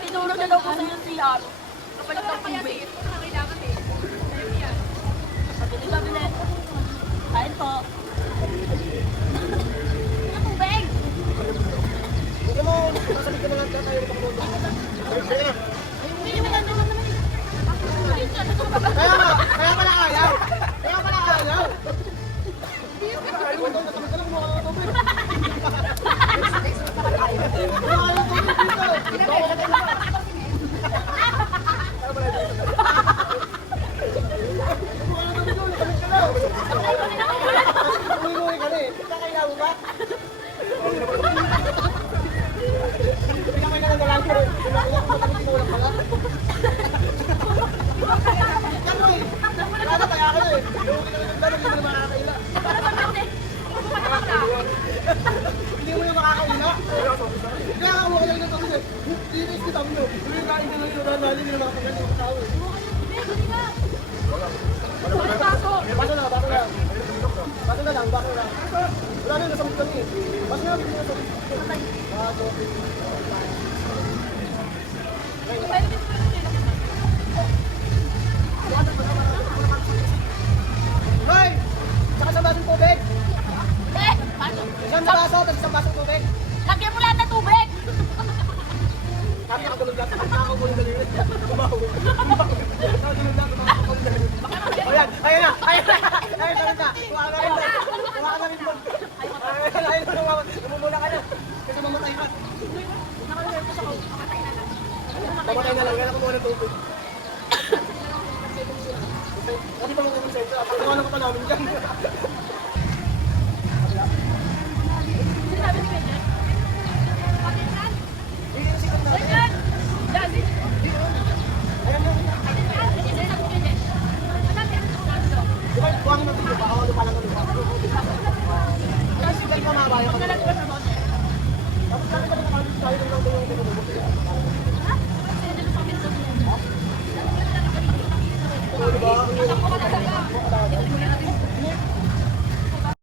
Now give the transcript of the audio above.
Tinulog na daw po sa yung CR. Kapalit ng tubig. Sabi na, kain po. Ang tubig! Hindi mo, nasabi ka na lang tayo makamundo. Hindi naman lang naman naman. Kaya pala ayaw. Kaya pala ayaw. Hindi mo na makakaila. Kaya ako wala lang kasi. Hindi ko sabi nyo. Hindi kain na lang yung dali nila nakapagyan yung tao. Baso na, baso na. Baso na lang, baso na. Wala na yung nasamit kami. Baso na, bigyan na nasamit. Baso. Hoy! Saka sa basong tubig. Isang baso, tapos isang basong tubig. Lagyan mo lahat ng tubig! Kami nakagulog lahat. Nakagulog na rin. Nakagulog na. O yan, ayan na. Ayan na. Ayan na. Tuwa na rin. Tuwa na rin. Ayan na. Namumula ka na. Kasi mamatay ka. Mamatay na lang. Kaya kumuha ng tubig. Kasi pa mga konsensya. Pagkawalan ka pa namin dyan. Buwangin mo dito, baka wala palang kalupa. Kasi hindi ko mabayan ka. Tapos kami nakalito tayo ng lang yung